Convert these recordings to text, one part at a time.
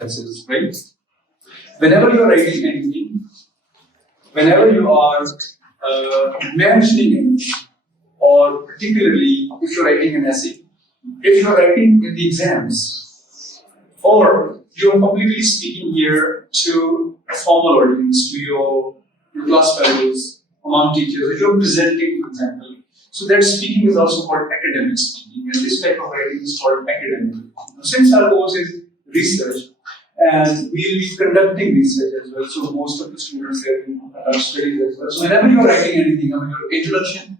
right? Whenever you are writing anything, whenever you are mentioning anything, or particularly if you're writing an essay, if you're writing in the exams, or you're completely speaking here to a formal audience, to your class fellows, among teachers, if you're presenting, for example. So that speaking is also called academic speaking, and this type of writing is called academic. Now, since our course is research, and we'll be conducting research as well, so most of the students here will conduct studies as well. So whenever you're writing anything, I mean, your introduction,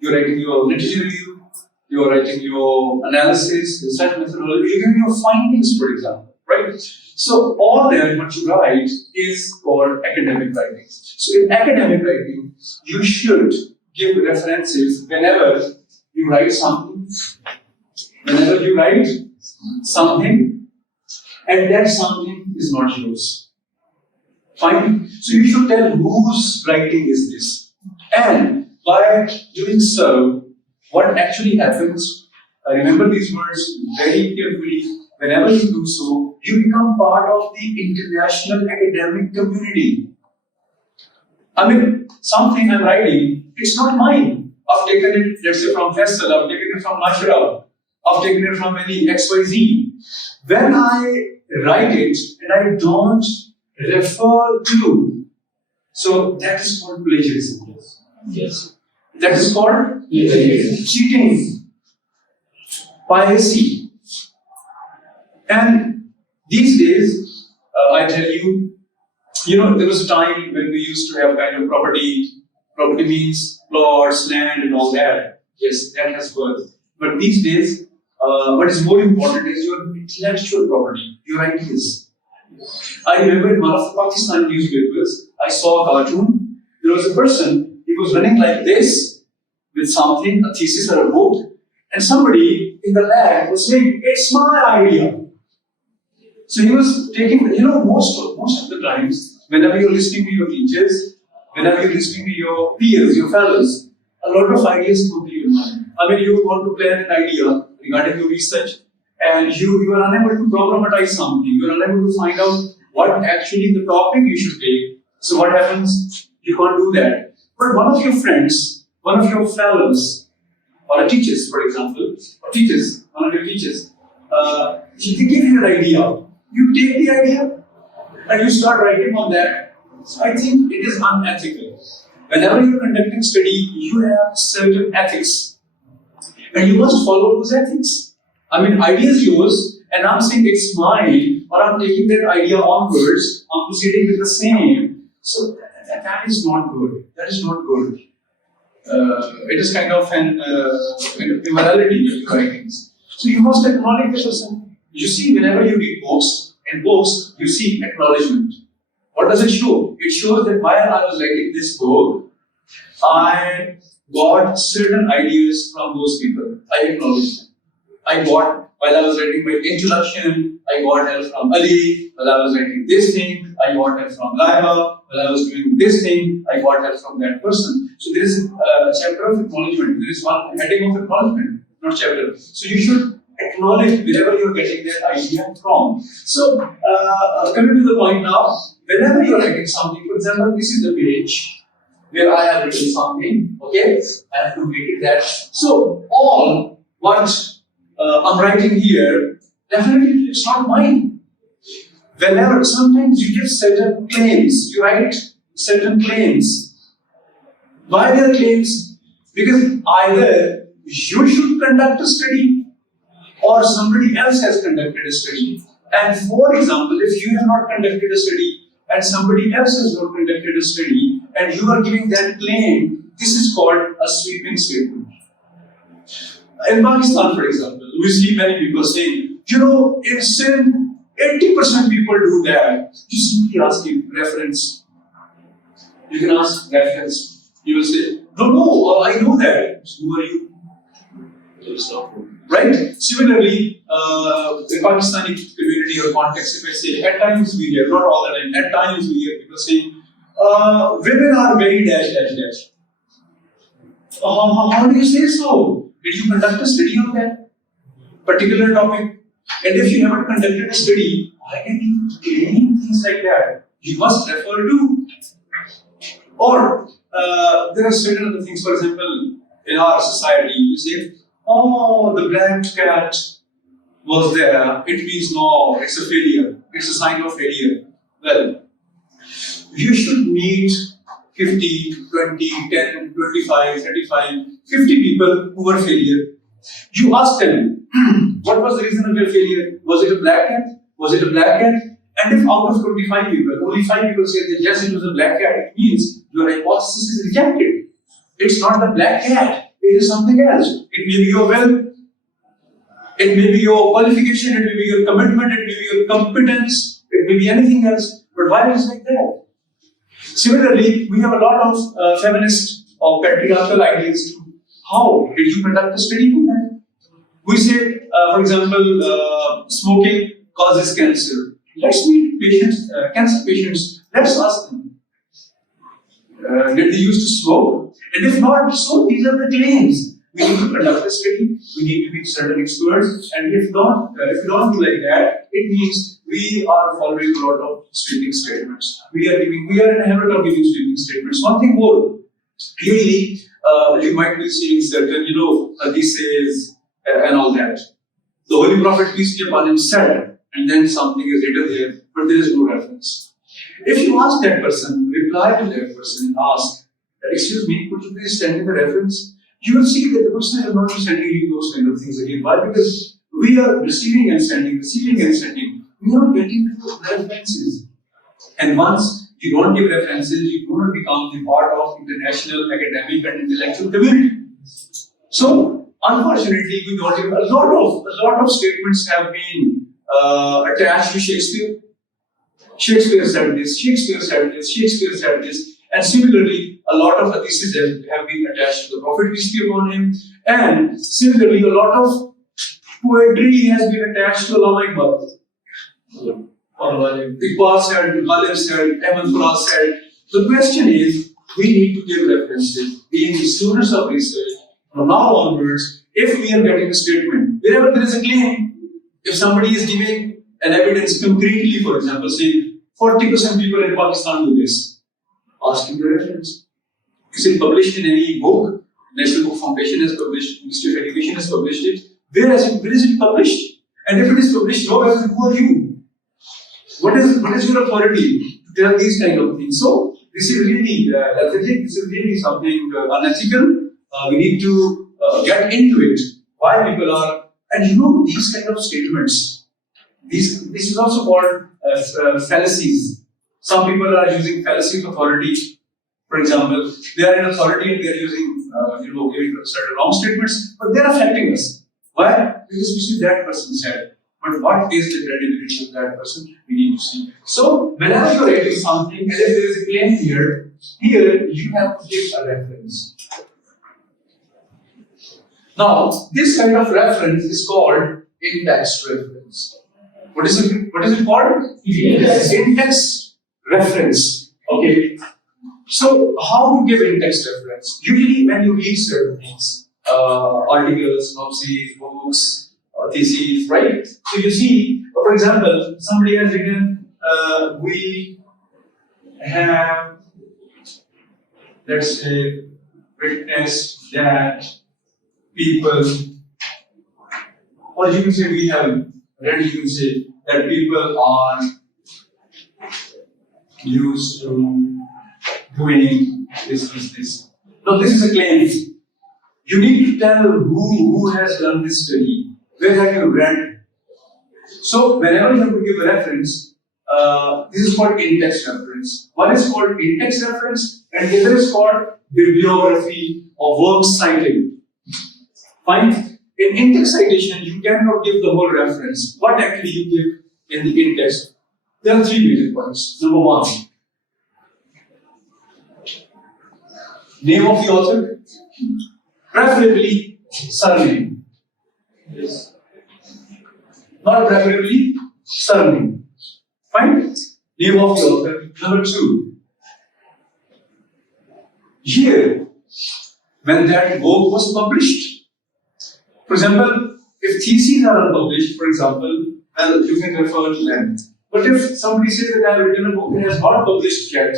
you're writing your literature review, you're writing your analysis, research methodology, you're giving your findings, for example, right? So all that what you write is called academic writing. So in academic writing, you should give references whenever you write something, and that something is not yours. Fine? So you should tell whose writing is this. And by doing so, what actually happens, remember these words very carefully, whenever you do so, you become part of the international academic community. I mean, something I'm writing, it's not mine. I've taken it, let's say, from Faisal, I've taken it from Nashra, I've taken it from any XYZ. When I write it and I don't refer to, so that is called plagiarism. Yes. That is called cheating, piracy. And these days, I tell you, there was a time when we used to have kind of property. Property means plots, land, and all that. Yes, that has worth. But these days, what is more important is your intellectual property, your ideas. I remember in one of the Pakistan newspapers, I saw a cartoon. There was a person, he was running like this with something, a thesis or a book, and somebody in the lab was saying, "It's my idea." So he was taking, most of the times, whenever you're listening to your teachers, whenever you're listening to your peers, your fellows, a lot of ideas come to your mind. I mean, you want to plan an idea regarding your research, and you are unable to problematize something, you are unable to find out what actually the topic you should take. So what happens? You can't do that. But one of your friends, one of your fellows, or teachers, for example, one of your teachers, they give you an idea. You take the idea and you start writing on that. So I think it is unethical. Whenever you are conducting study, you have certain ethics. And you must follow those ethics. I mean, idea is yours, and I'm saying it's mine, or I'm taking that idea onwards, I'm proceeding with the same. So that is not good. That is not good. It is kind of an immorality of your writings. So you must acknowledge the person. You see, whenever you read books, in books, you see acknowledgement. What does it show? It shows that while I was writing this book, I got certain ideas from those people. I acknowledged them. While I was writing my introduction, I got help from Ali. While I was writing this thing, I got help from Laima. While I was doing this thing, I got help from that person. So there is a chapter of acknowledgement. There is one heading of acknowledgement, not chapter. So you should acknowledge wherever you are getting that idea from. So coming to the point now, whenever you are writing something, for example, this is the page where I have written something, okay? I have completed that. So all what I'm writing here, definitely it's not mine. Whenever, sometimes you give certain claims, you write certain claims. Why they are claims? Because either you should conduct a study or somebody else has conducted a study. And for example, if you have not conducted a study and somebody else has not conducted a study and you are giving that claim, this is called a sweeping statement. In Pakistan, for example, we see many people saying, in sin, 80% people do that. You simply ask him reference. You can ask reference. He will say, no, I know that. Who are you? Right? Similarly, in Pakistani community or context, if I say, at times we hear, not all the time, at times we hear people saying, women are very dash. How do you say so? Did you conduct a study on that particular topic? And if you haven't conducted a study, why can you claim things like that? You must refer to. Or there are certain other things, for example, in our society, you say, oh, the black cat was there, it means no, it's a failure, it's a sign of failure. Well, you should meet 50, 20, 10, 25, 35, 50 people who were failure. You ask them, what was the reason of your failure? Was it a black cat? Was it a black cat? And if out of 25 people, only 5 people say that yes, it was a black cat, it means your hypothesis is rejected. It's not the black cat, it is something else. It may be your wealth, it may be your qualification, it may be your commitment, it may be your competence, it may be anything else. But why is it like that? Similarly, we have a lot of feminist or patriarchal ideas too. How did you conduct a study on that? We say, for example, smoking causes cancer. Let's meet patients, cancer patients. Let's ask them, did they used to smoke? And if not, so these are the claims. We need to conduct a study. We need to be certain experts. And if not, if we don't do like that, it means we are following a lot of sweeping statements. We are in a habit of giving sweeping statements. One thing more, clearly, you might be seeing certain, hadiths and all that. The Holy Prophet, peace be upon him, said, and then something is written there, but there is no reference. If you ask that person, reply to that person, ask, excuse me, could you please send me the reference? You will see that the person will not be sending you those kind of things again. Why? Because we are receiving and sending. We are not getting references. And once you don't give references, you do not become the part of international academic and intellectual community. So, unfortunately, we don't give a lot of statements have been attached to Shakespeare. Shakespeare said this, Shakespeare said this, Shakespeare said this, and similarly, a lot of hadiths have been attached to the Prophet, peace be upon him, and similarly, a lot of poetry has been attached to Allama Iqbal. Iqbal said, Ghalib said, Ahmad Farah said. The question is, we need to give references, being the students of research, from now onwards, if we are getting a statement, wherever there is a claim, if somebody is giving an evidence concretely, for example, saying 40% people in Pakistan do this, ask him the reference. Is it published in any book? National Book Foundation has published, Ministry of Education has published it. Where is it published? And if it is published, who are you? What is your authority to tell these kind of things? So, this is really lethargic, this is really something unethical. We need to get into it. Why people are, and these kind of statements, this is also called fallacies. Some people are using fallacy of authority. For example, they are in authority and they are using, giving certain wrong statements, but they are affecting us. Why? Because we see that person said. But what is the credibility of that person? We need to see. So, whenever you are writing something, and if there is a claim here you have to give a reference. Now, this kind of reference is called in-text reference. What is it called? In-text reference. Okay. So, how to give in-text reference? Usually, when you read certain things, articles, synopses, books, theses, right? So you see, for example, somebody has written, we have, let's say, witnessed that people, or you can say we have read, you can say that people are used to doing this. Now this is a claim. You need to tell who has done this study. Where have you read? So, whenever you have to give a reference, this is called in-text reference. One is called in-text reference, and the other is called bibliography or work citing. Fine? In in-text citation, you cannot give the whole reference. What actually you give in the in-text? There are 3 major points. Number 1, name of the author, preferably surname. Yes. Not preferably surname. Fine? Name of the author. Number 2. Year when that work was published. For example, if theses are unpublished, for example, well, you can refer to them. But if somebody says that I have written a book that has not published yet,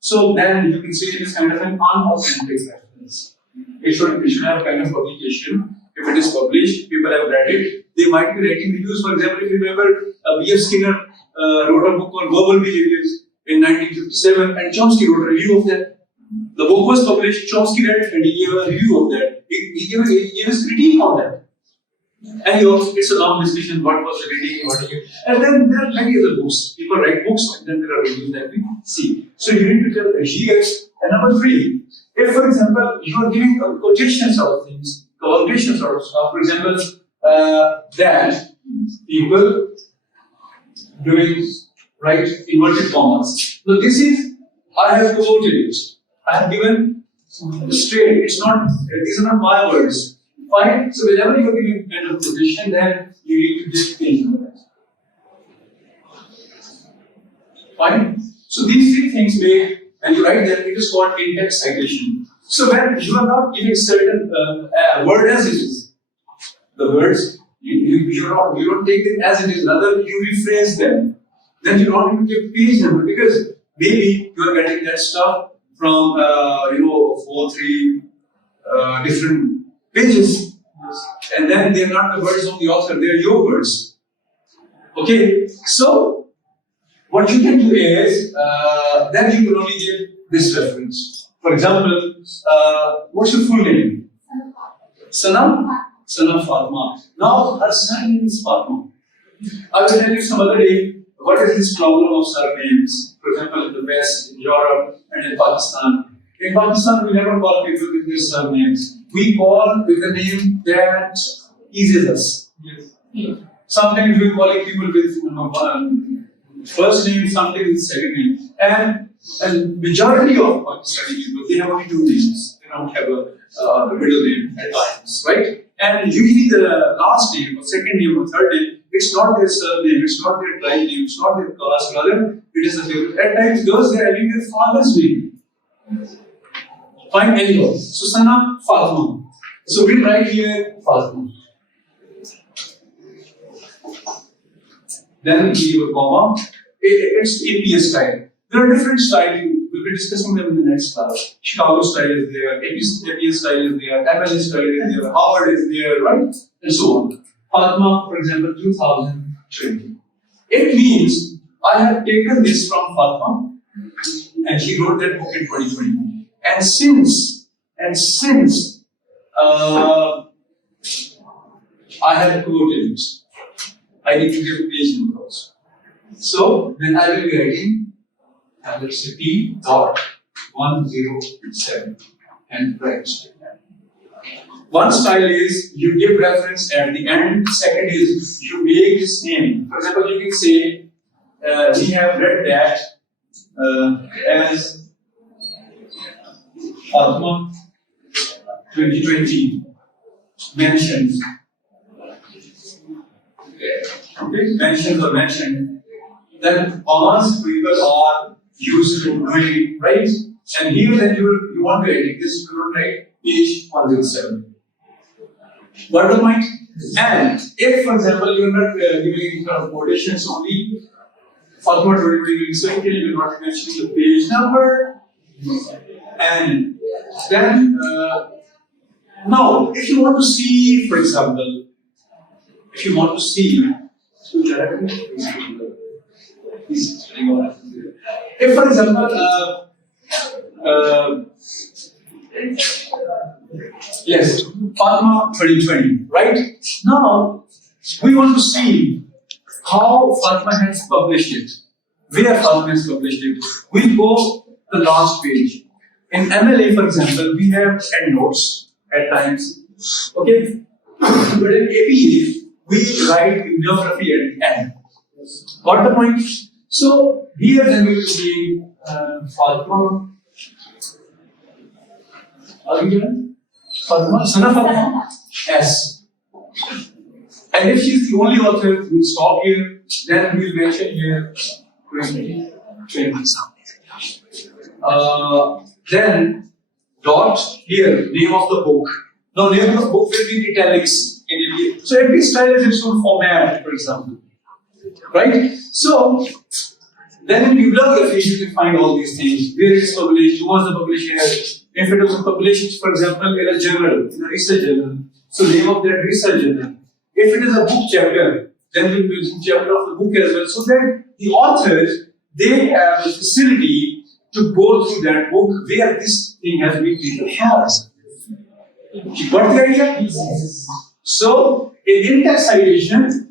so then you can say it is kind of an unauthentic reference. It should have kind of publication. If it is published, people have read it, they might be writing reviews. For example, if you remember, B.F. Skinner wrote a book on verbal behaviors in 1957, and Chomsky wrote a review of that. The book was published, Chomsky read it, and he gave a review of that. He gave his critique on that. And it's a long discussion, what was the critique, what you. And then there are many other books. People write books, and then there are reviews that we see. So you need to tell the years. And number 3, if for example, you are giving quotation sort of things, quotation sort of stuff, for example, that people doing right inverted commas. So this is, I have quoted it. I have given straight, it's not, these are not my words. Fine? So whenever you are giving kind of quotation, then you need to just page number. Fine? So these 3 things make, and you write that, it is called in-text citation. So when you are not giving certain word as it is, the words, you don't take them as it is, rather you rephrase them. Then you don't even give page number, because maybe you are getting that stuff from 4, 3 different pages, and then they are not the words of the author, they are your words. Okay, so what you can do is then you can only give this reference. For example, what's your full name? Sanam Fatma. Now her surname is Fatma. I will tell you some other day what is this problem of surnames. For example, in the West, in Europe, and in Pakistan. In Pakistan, we never call people with their surnames. We call with a name that eases us. Yes. Sometimes we call people with first name, sometimes with second name. And majority of Pakistani people, they have only 2 names. They don't have a middle name at times, right? And usually the last name, or second name, or third name, it's not their surname, it's not their tribe name, it's not their caste, rather it is a favorite. At times, those they are having their father's name. Fine, anyhow. So Sana Fatma. So we write here Fatma. Then we give a comma. It's APA style. There are different styles. We'll be discussing them in the next class. Chicago style is there, APA style is there, MLA style is there, Harvard is there, right? And so on. Fatma, for example, 2020. It means I have taken this from Fatma, and she wrote that book in 2021. And since I have quoted it, I need to give page number also. So then I will be writing, let's say P.107 and write. One style is you give reference at the end. Second is you make his name. For example, you can say we have read that as Fatma 2020 mentions. Okay, mentions or mentioned. Then commas people are used to doing, right? And here then you want to edit this, you will write page 107. What the point? And if, for example, you are not giving kind of quotations only, Fatma 2020 cycle, you are not mentioning the page number, and then now, if you want to see, for example, if for example, yes, Fatma 2020, right? Now, we want to see how Fatma has published it, where Fatma has published it. We go to the last page. In MLA, for example, we have endnotes at times, okay? But in APA, we write bibliography at the end. Got the point? So, here then we will see Fatma. Are you given? Fatma, Sana Fatma, S. And if she is the only author, we will stop here, then we will mention here 20. Then, dot here, name of the book. Now, name of the book will be in italics in India. So, every style has its own format, for example. right? So then in bibliography you can find all these things. Where it is published, who was the publisher, if it was published, for example, in a journal, in a research journal, so name of that research journal. If it is a book chapter, then we will use the chapter of the book as well, so that the authors, they have the facility to go through that book where this thing has been written. You got the idea? So in text citation,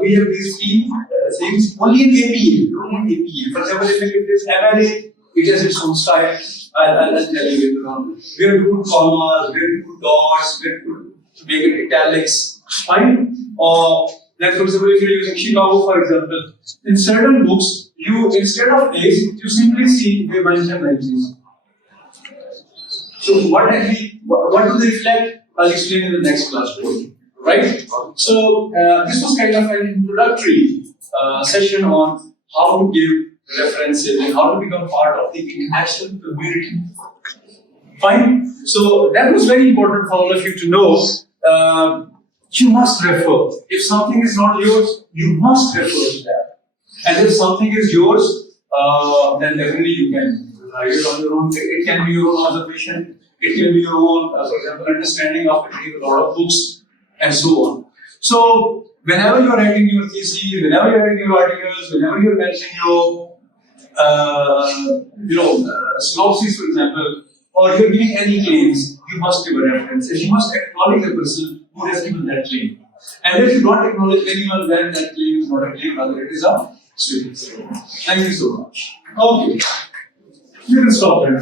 we have these three things only in APA, not in APA. For example, if it is MLA, it has its own style. I'll tell you later on. Where to put commas, where to put dots, where to make it italics, fine? Or then, for example, if you're using Chicago, for example, in certain books, you instead of A's, you simply see they mention like this. So what do they reflect? I'll explain in the next class, right? So this was kind of an introductory session on how to give references and how to become part of the international community. Fine. So that was very important for all of you to know. You must refer. If something is not yours, you must refer to that. And if something is yours, then definitely you can write it on your own. It can be your own observation. It can be your own, for example, understanding of reading a lot of books and so on. So whenever you are writing your thesis, whenever you are writing your articles, whenever you are mentioning your, synopsis, for example, or you are giving any claims, you must give a reference. And you must acknowledge the person who has given that claim. And if you don't acknowledge anyone, then that claim is not a claim, rather it is a statement. Thank you so much. Okay. You can stop there.